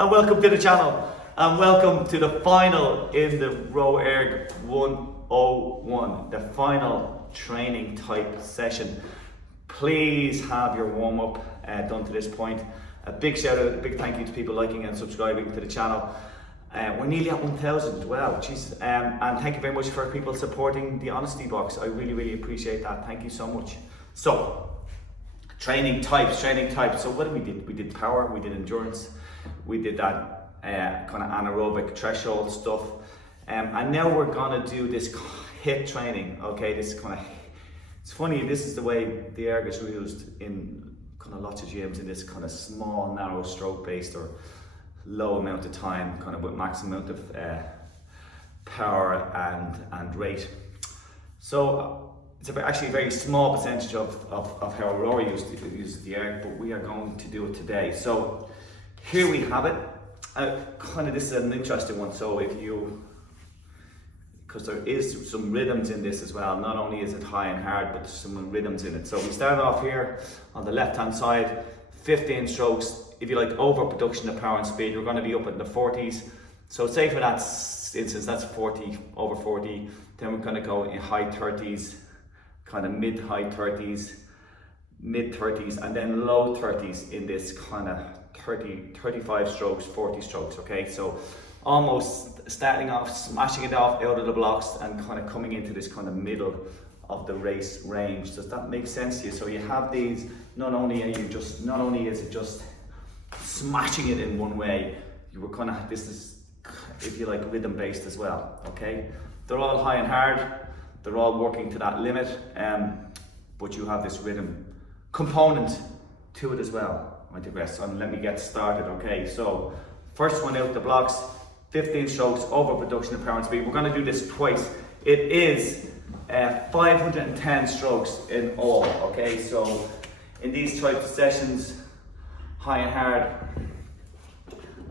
and welcome to the channel, and welcome to the final in the Row ERG 101, the final training type session. Please have your warm-up done to this point. A big shout out, a big thank you to people liking and subscribing to the channel. We're nearly at 1,000, wow, jeez. And thank you very much for people supporting the honesty box. I really appreciate that, thank you so much. So, training types. So what did we do? We did power, we did endurance, we did that kind of anaerobic threshold stuff. And now we're gonna do this HIIT training, okay? This kind of, it's funny, this is the way the ERG is used in kind of lots of gyms, in this kind of small, narrow stroke based or low amount of time, kind of with max amount of power and rate. So it's actually a very small percentage of how Rory uses the ERG, but we are going to do it today. So here we have it. Kind of, this is an interesting one. So if you, because there is some rhythms in this as well. Not only is it high and hard, but there's some rhythms in it. So we start off here on the left hand side, 15 strokes. If you like overproduction of power and speed, we're going to be up in the 40s. So say for that instance, that's 40, over 40. Then we're going to go in high 30s, kind of mid-high 30s, mid-30s, and then low 30s in this kind of 35 strokes, 40 strokes, okay? So almost starting off, smashing it off out of the blocks and kind of coming into this kind of middle of the race range. Does that make sense to you? So you have these, not only is it just smashing it in one way, you were kind of, this is, if you like, rhythm based as well, okay? They're all high and hard, they're all working to that limit, but you have this rhythm component to it as well. I digress, so let me get started, okay? So, first one out the blocks, 15 strokes, overproduction of power and speed. We're gonna do this twice. It is 510 strokes in all, okay? So, in these types of sessions, high and hard,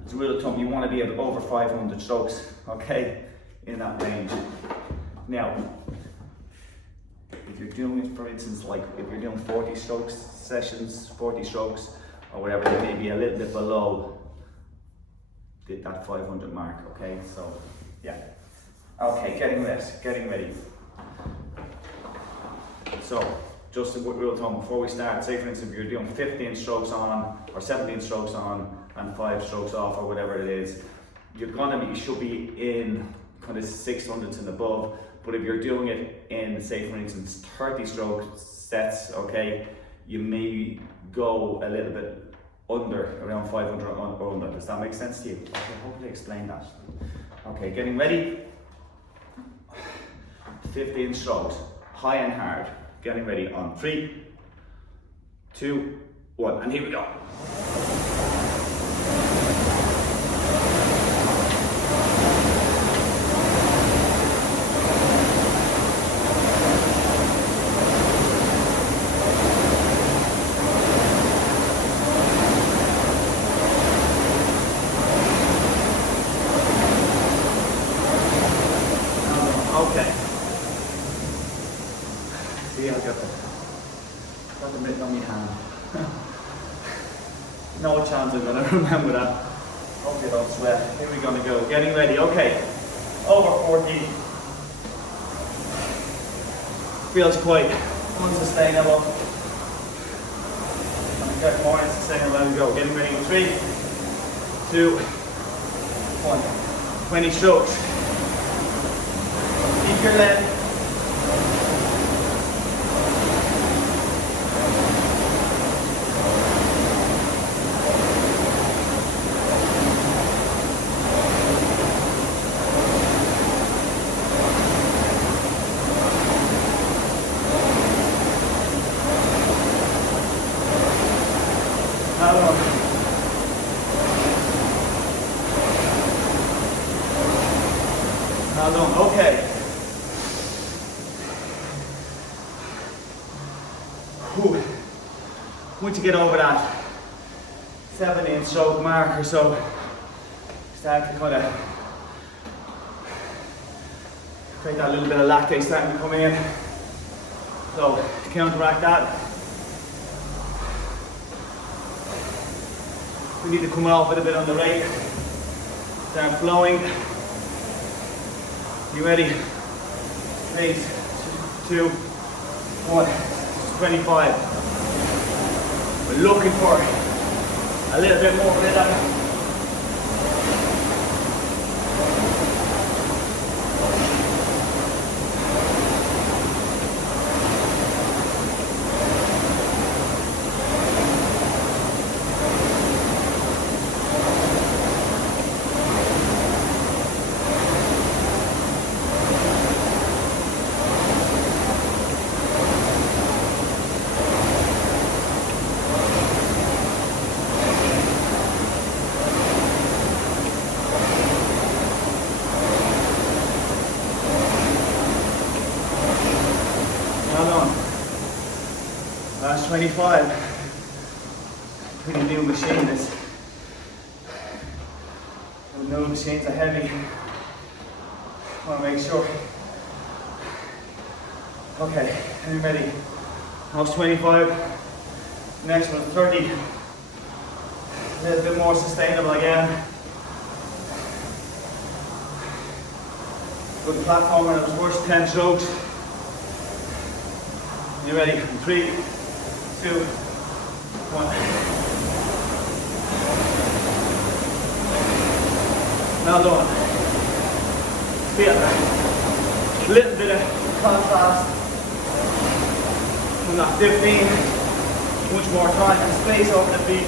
as a rule of thumb, you want to be at over 500 strokes, okay, in that range. Now, if you're doing it, for instance, like if you're doing 40 strokes sessions, 40 strokes, or whatever, you may be a little bit below that 500 mark, okay? So, yeah. Okay, getting ready. So, just a rule of thumb before we start, say for instance if you're doing 15 strokes on or 17 strokes on and 5 strokes off or whatever it is, you should be in kind of 600s and above. But if you're doing it in, say for instance, 30 stroke sets, okay, you may go a little bit under, around 500 or under. Does that make sense to you? Okay, hopefully explain that. Okay, getting ready. 15 strokes, high and hard. Getting ready on 3, 2, 1, and here we go. Okay. See, I got the mitt on my hand. No chance I'm gonna remember that. Hopefully I don't sweat. Here we're gonna go. Getting ready. Okay. Over 40. Feels quite unsustainable. I'm gonna get more unsustainable as we go. Getting ready in 3, 2, 1. 20 strokes. Keep your leg. How long? Okay. Whew. Once you get over that 17 stroke mark or so, start to kind of create that little bit of lactate starting to come in. So to counteract that, We need to come off it a bit on the rate. Start flowing. You ready? 3, 2, 1. 25. We're looking for a little bit more rhythm. Last 25. Pretty new machine this. No machines are heavy. Want to make sure. Okay, are you ready? Last 25. Next one 30. A little bit more sustainable again. Good platform on those first 10 strokes. You ready? 3, 2, 1. Well done. Feel that. A little bit of contrast. From that 15. Much more time and space over the feet.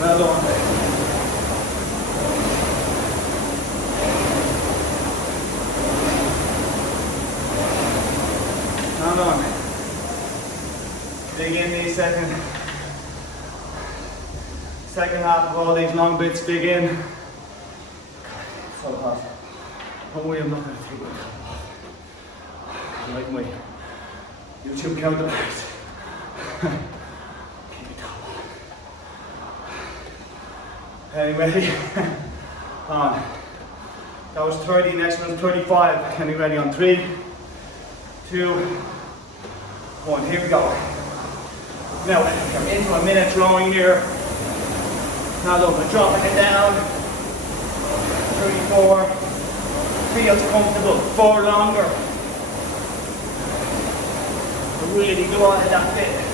Well done. Well done. Dig in these second half of all these long bits, dig in. So hot. Don't worry, I'm not going to take my top off. I like my YouTube counterparts. Okay, ready? On. That was 30, next one's 35. Can you ready on 3, 2, 1. Here we go. Now, I'm into a minute rowing here. Now look, we're dropping it down. 34. Feels comfortable. 4 longer. Really go on in that bit.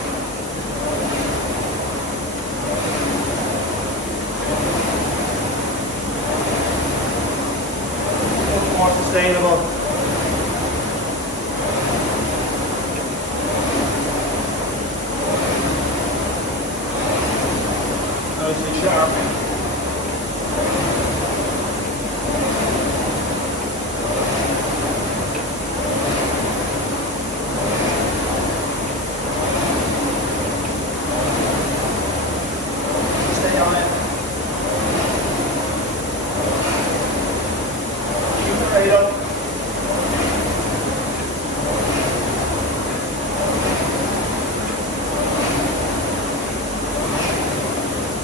More sustainable. Nice and sharp. Stay on it. Straight up.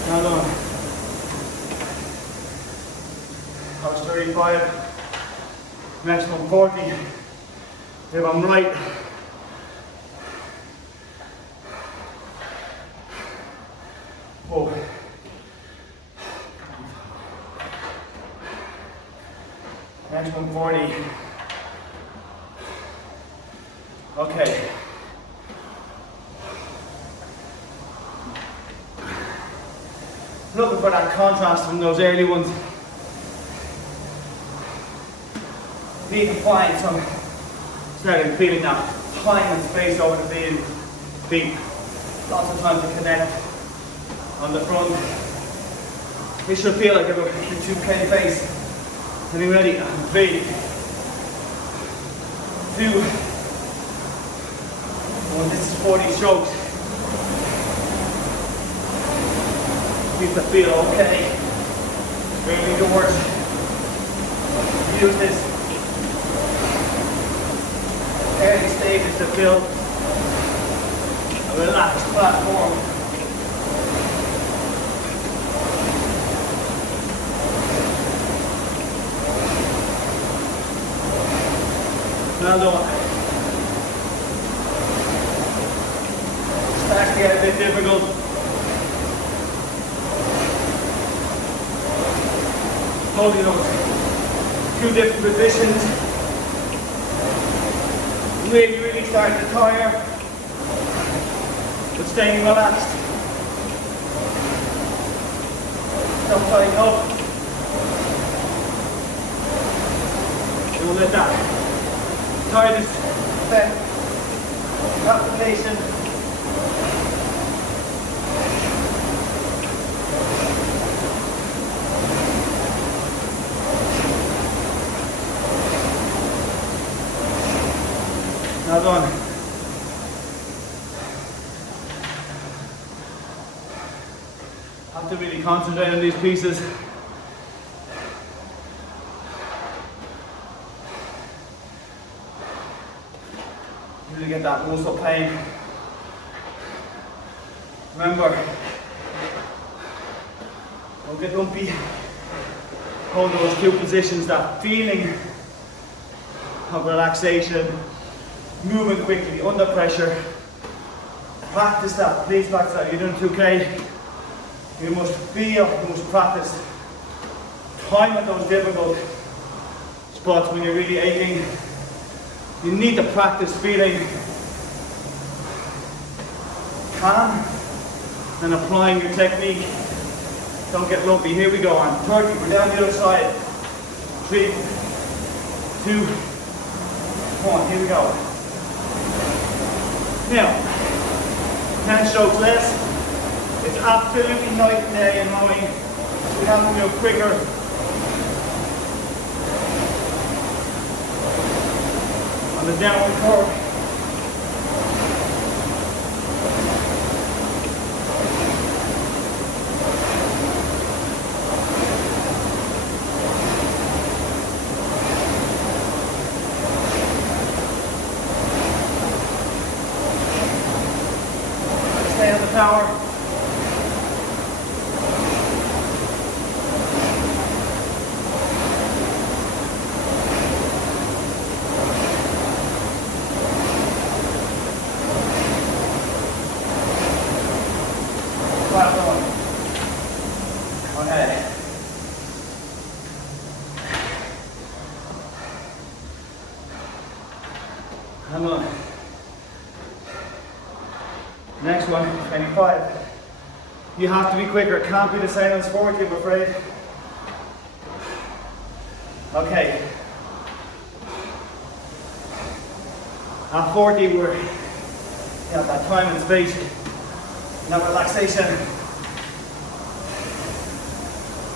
Now on. That was 35. Next one 40. If I'm right. Oh. Next one 40. Okay. Looking for that contrast from those early ones. Need to find some, starting feeling that time and space over the feet. Lots of time to connect on the front. This should feel like a 2K face. Are you ready? 3, 2, 1. This is 40 strokes. Needs to feel okay. Really good work. use this early stages to build a relaxed platform. Well done. Starts to get a bit difficult. Holding those two different positions. Really starting to tire, but staying relaxed. Don't tighten up. Don't let that tiredness affect application. Now done. Have to really concentrate on these pieces. Really get that muscle pain. Remember, don't get lumpy. Hold those two positions, that feeling of relaxation. Moving quickly under pressure. Practice that, please practice that. You're doing 2K. You must feel, you must practice. Time at those difficult spots when you're really aching. You need to practice feeling calm and applying your technique. Don't get lumpy. Here we go on 30, we're down the other side. 3, 2, 1, here we go. Now, 10 strokes less. It's absolutely night and day in rowing. We have to go quicker. On the downward curve. Stay on the power. Okay. Hang on. Next one, 25. You have to be quicker. It can't be the same as 40, I'm afraid. Okay. At 40, we're at that time and space, that relaxation.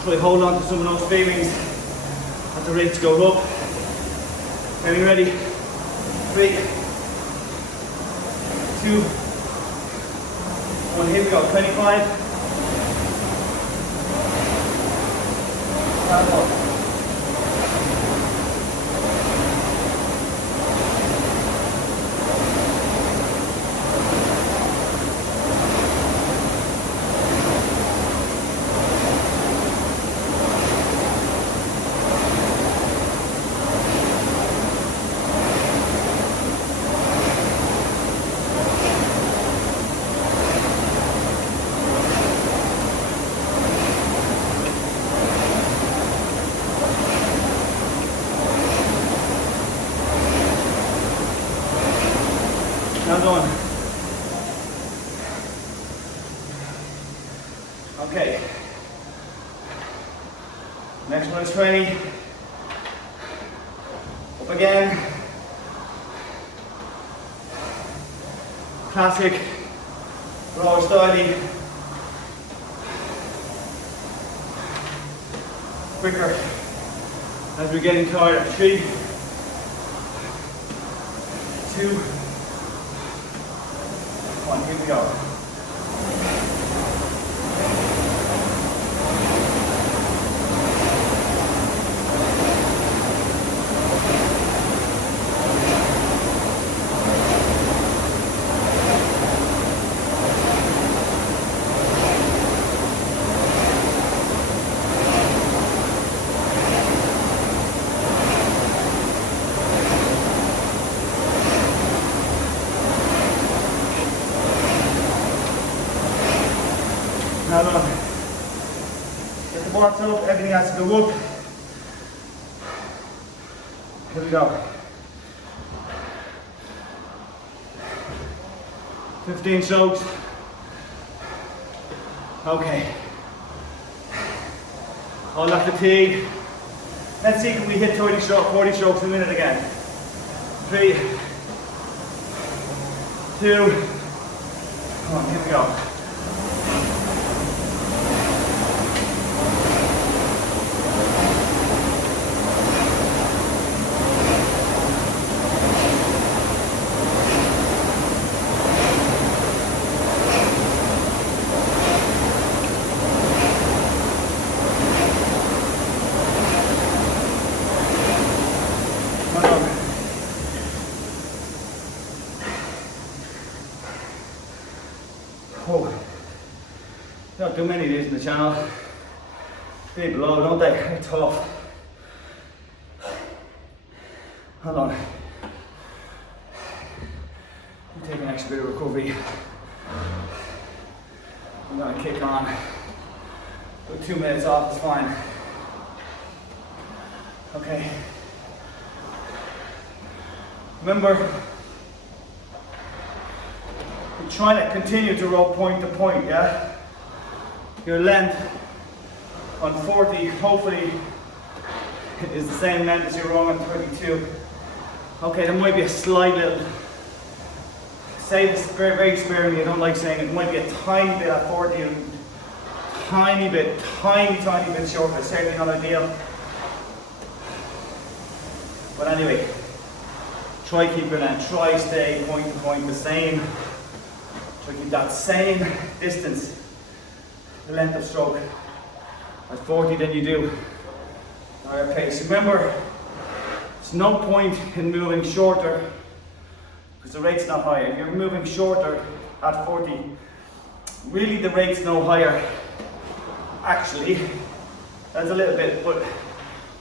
Try hold on to some of those feelings as the rates go up. Getting ready. 3, 2, 1. Here we go. 25. Stand up. Now going. Okay. Next one is 20. Up again. Classic rower styling. Quicker as we're getting tired. 3, 2, 1, here we go. squats up, everything has to go up. Here we go. 15 strokes. Okay. All that fatigue. Let's see, can we hit 30 strokes, 40 strokes a minute again? 3, 2, come on, here we go. Oh, don't do many of these in the channel. They blow, don't they? They're tough. Hold on. I'm taking an extra bit of recovery. I'm gonna kick on. Put 2 minutes off, it's fine. Okay. Remember, we're trying to continue to row point to point, yeah? Your length on 40, hopefully, is the same length as your row on 32. Okay, there might be a slight little, say this very, very sparingly, I don't like saying it, might be a tiny bit at 40, and tiny bit shorter, certainly not ideal. But anyway, try keep your length, try stay point to point the same. Try to keep that same distance, the length of stroke. At 40 than you do at higher pace. Remember, there's no point in moving shorter because the rate's not higher. If you're moving shorter at 40, really the rate's no higher. Actually, that's a little bit, but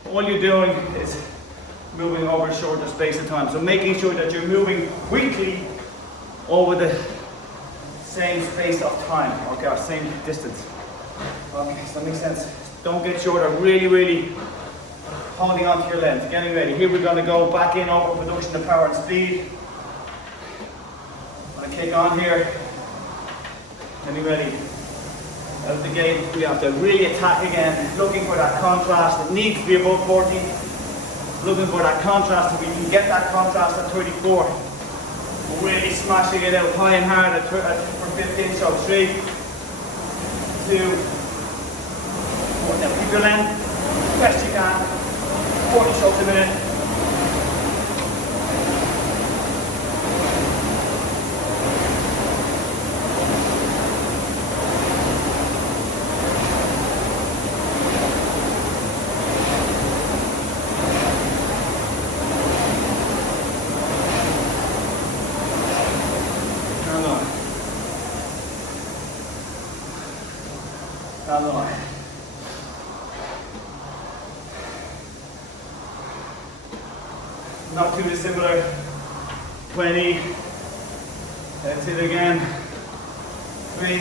all you're doing is moving over a shorter space of time. So making sure that you're moving quickly over the same space of time, okay, or same distance. Okay, so that makes sense. Don't get shorter, really holding on to your length. Getting ready. Here we're going to go back in over production of power and speed. I'm going to kick on here. Getting ready. Out of the gate, we have to really attack again. Looking for that contrast. It needs to be above 40. Looking for that contrast. If we can get that contrast at 34. Really smashing it out high and hard for 15. So 3, 2, 1. Now keep your length best you can. 40 strokes a minute. Not too dissimilar. 20. That's it again. 3,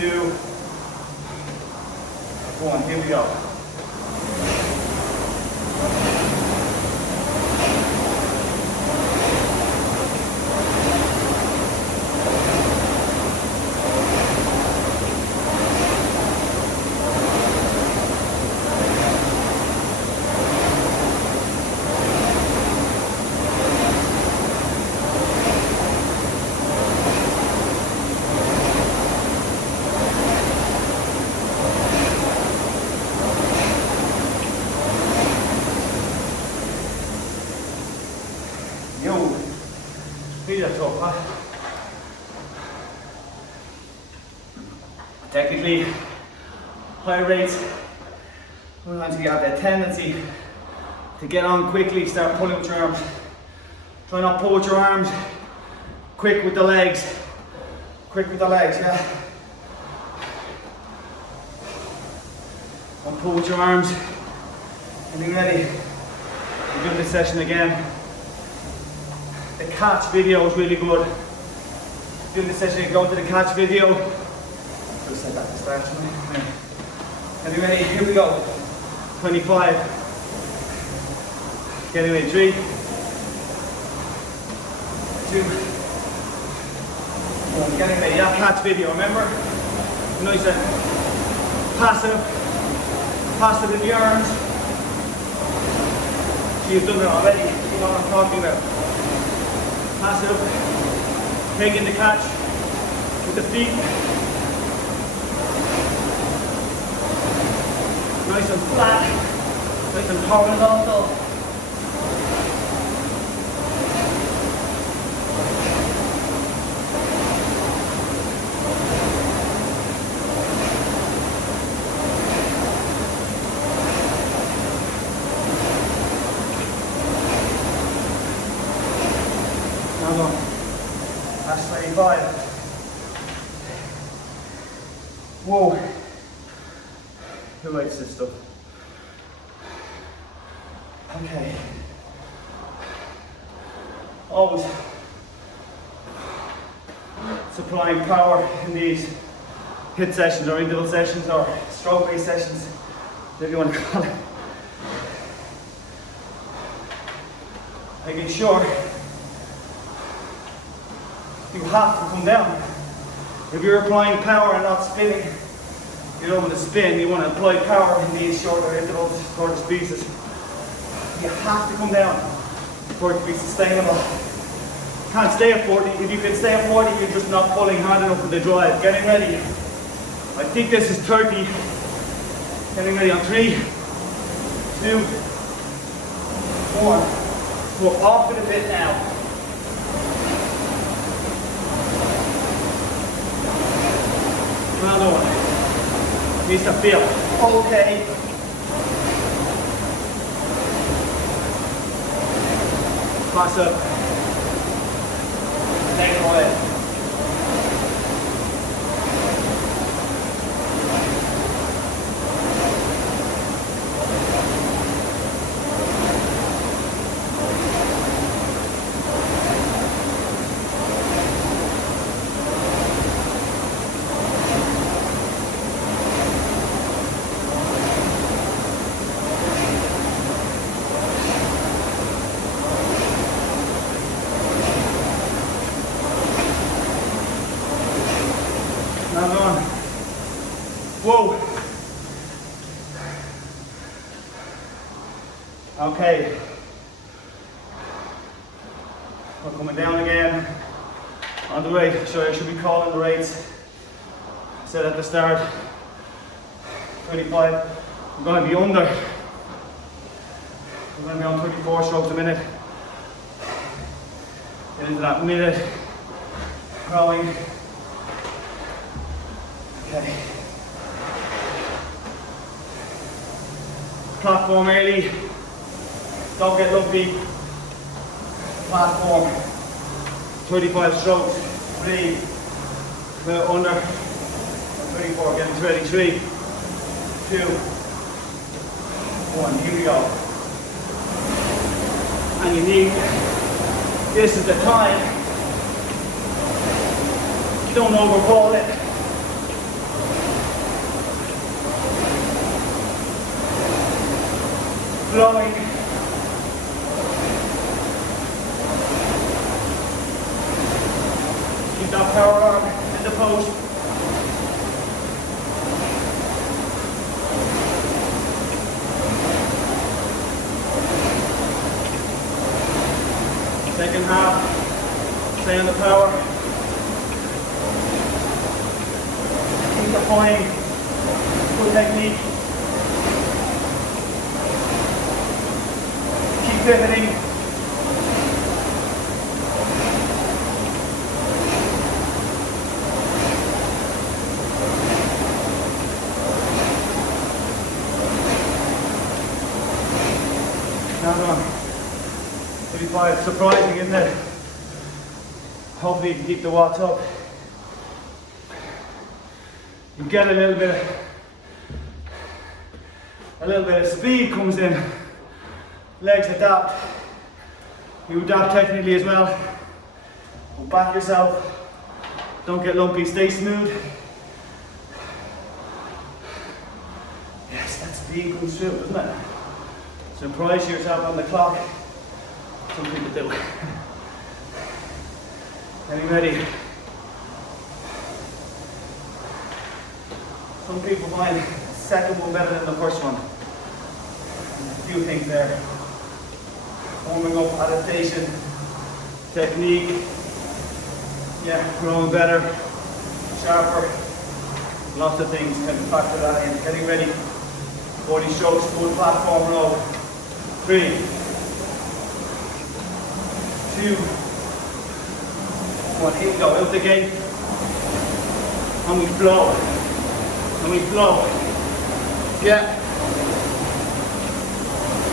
2, 1. Here we go. Tough, huh? Technically, high rates, sometimes you have that tendency to get on quickly, start pulling with your arms. Try not pull with your arms, quick with the legs. Quick with the legs, yeah? Don't pull with your arms. And be ready. We're doing this session again. The catch video is really good. Doing this session, go to the catch video. just said that to start. Are you ready? Here we go. 25. Getting ready. 3, 2, 1. Getting ready. That catch video, remember? Nice and passive in the arms. You've done it already. You know what I'm talking about. Passive. Taking the catch with the feet. Nice and flat. Nice and horizontal. That's 25. Whoa. Who likes this stuff? Okay. Always supplying power in these HIIT sessions or interval sessions or stroke based sessions, whatever you want to call it. Making sure you have to come down. If you're applying power and not spinning, you don't want to spin, you want to apply power in these shorter intervals, shorter pieces. You have to come down for it to be sustainable. Can't stay at 40. If you can stay at 40, you're just not pulling hard enough with the drive. Getting ready. I think this is 30. Getting ready on 3, 2, 1. We're off it a bit now. Another one. Needs to feel okay. Pass up. Take it away. Another one. Whoa. Okay. We're coming down again. On the right, sorry, I should be calling the rates. I said at the start, 25. I'm going to be under. I'm going to be on 34 strokes a minute. Get into that minute. Growing. Okay. Platform early. Don't get lumpy. Platform. 35 strokes. 3. Under. 34. Getting to ready. 3, 2, 1. Here we go. And you need. This is the time. You don't overhaul it. Flowing. Keep that power arm in the post. Second half, stay on the power. Keep applying good technique. Pivoting. Now on 35, surprising, isn't it? Hopefully you can keep the watts up. You get a little bit of speed comes in. Legs adapt. You adapt technically as well. Back yourself. Don't get lumpy. Stay smooth. Speed comes through, doesn't it? Surprise yourself on the clock. Some people do. Are you ready? Some people find the second one better than the first one. There's a few things there. Warming up, adaptation, technique. Yeah, growing better, sharper. Lots of things can factor that in. Getting ready. 40 strokes, full platform row. 3, 2, 1. Here we go. Out the gate. And we flow. And we flow. Yeah.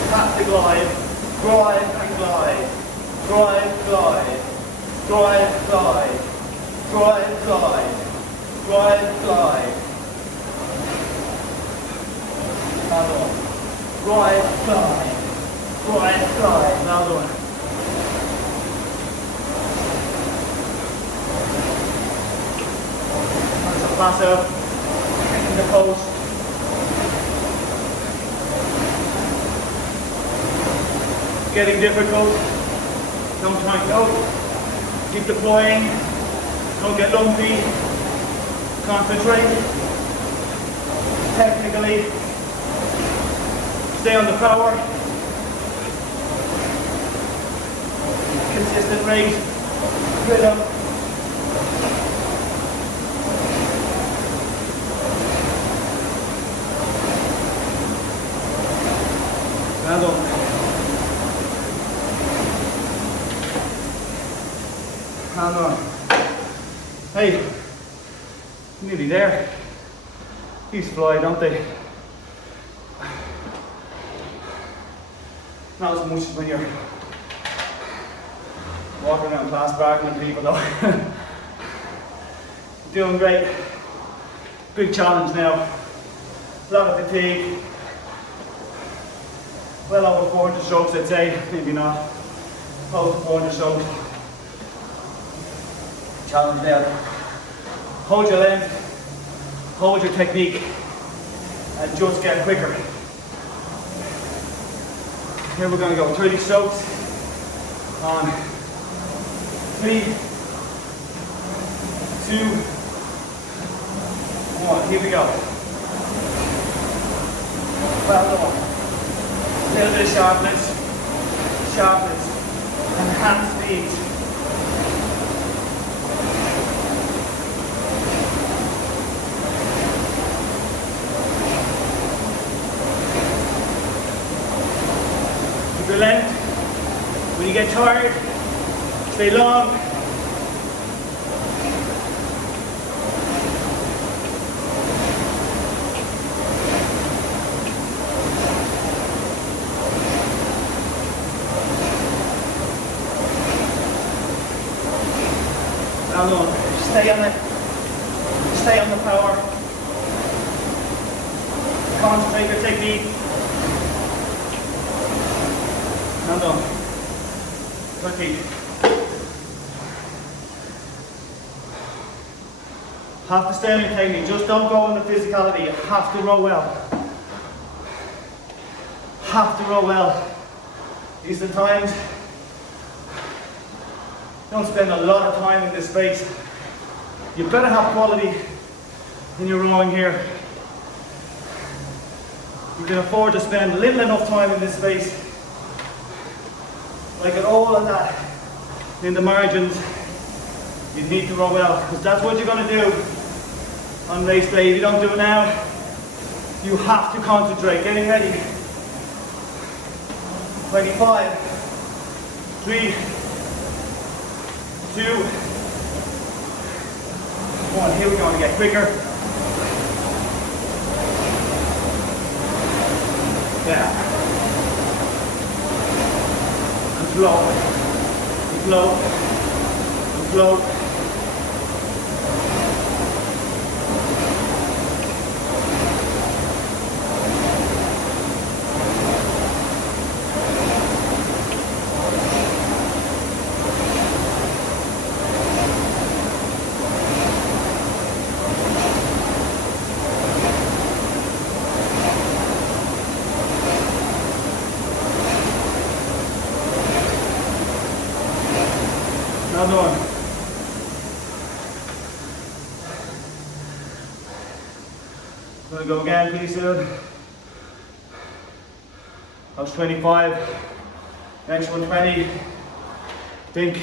Tap the glide. Drive and glide. Drive, glide. Drive, glide. Drive, glide. Drive, glide. Another one. Drive, glide. Drive, glide. Another one. That's a pass out. In the post. Getting difficult. Don't try and go. Keep deploying. Don't get lumpy. Concentrate. Technically. Stay on the power. Consistent rate. Rhythm. Well done. Hand on. Hey, nearly there. These fly, don't they? Not as much as when you're walking around class barking at people though. Doing great. Big challenge now. A lot of fatigue. Well over 400 strokes I'd say, maybe not. Close to 400 strokes. Challenge there. Hold your length, hold your technique, and just get quicker. Here we're going to go 30 strokes on 3, 2, 1. Here we go. Well done. A little bit of sharpness, and hand speed. Your length. When you get tired, stay long. Now on. Stay on it. Stay on the power. Concentrate your technique. Hand on. Repeat. Have to stay on your technique. Just don't go on the physicality. You have to row well. Have to row well. These are the times. Don't spend a lot of time in this space. You better have quality in your rowing here. You can afford to spend little enough time in this space. Like at all of that, in the margins, you need to row well, because that's what you're going to do on race day. If you don't do it now, you have to concentrate. Getting ready. 25, 3, 2, 1. Here we're going to get quicker. Yeah. Flow, flow, flow. Hold on. Gonna go again pretty soon. That was 25. Next one 20. Think.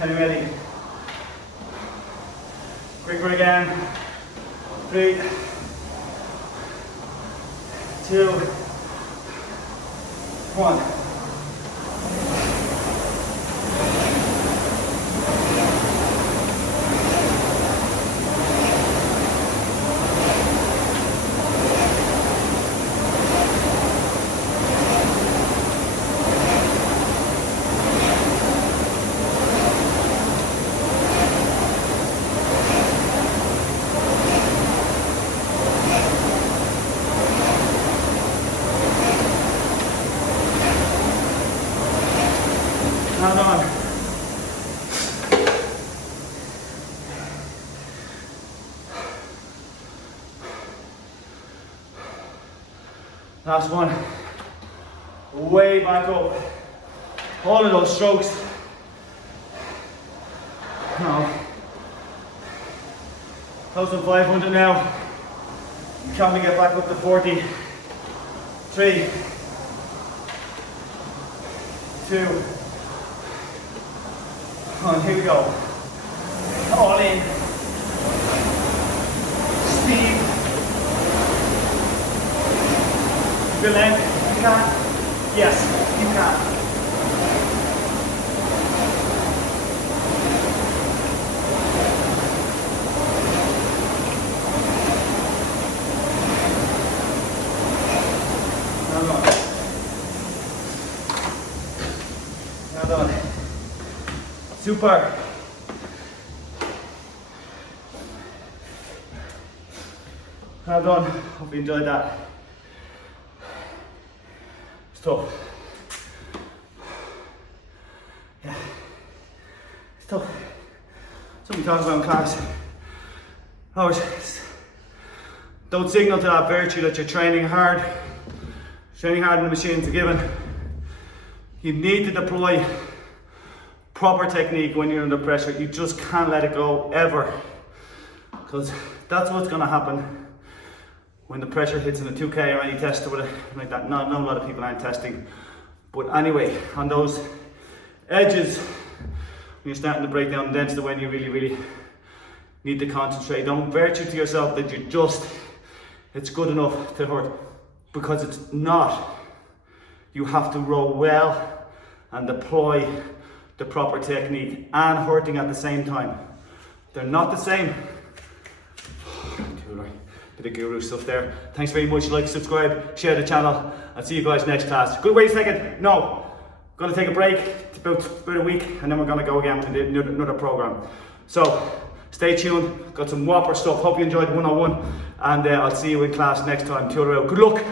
And ready. Quicker again. 3, 2, 1. Hold on. Last one. Way back up. All of those strokes. Now, 1,500 now. I'm trying to get back up to 40. 3, 2, here we go. All in. Speed. Good length. You can. Yes, you can. Well done. Super. Well done. Hope you enjoyed that. It's tough. Yeah. It's tough. Something talks about in class. Don't signal to that virtue that you're training hard. Training hard in the machines are given. You need to deploy proper technique when you're under pressure. You just can't let it go ever, because that's what's going to happen when the pressure hits in a 2K or any test or whatever like that. No, a lot of people aren't testing, but anyway, on those edges when you're starting to break down, that's the when you really need to concentrate. Don't virtue to yourself that it's good enough to hurt, because it's not. You have to row well and deploy the proper technique and hurting at the same time. They're not the same. Bit of guru stuff there. Thanks very much. Like, subscribe, share the channel. I'll see you guys next class. Good, wait a second. No, gonna take a break. It's about a week, and then we're gonna go again with another program. So stay tuned. Got some whopper stuff. Hope you enjoyed 101, and I'll see you in class next time. Good luck.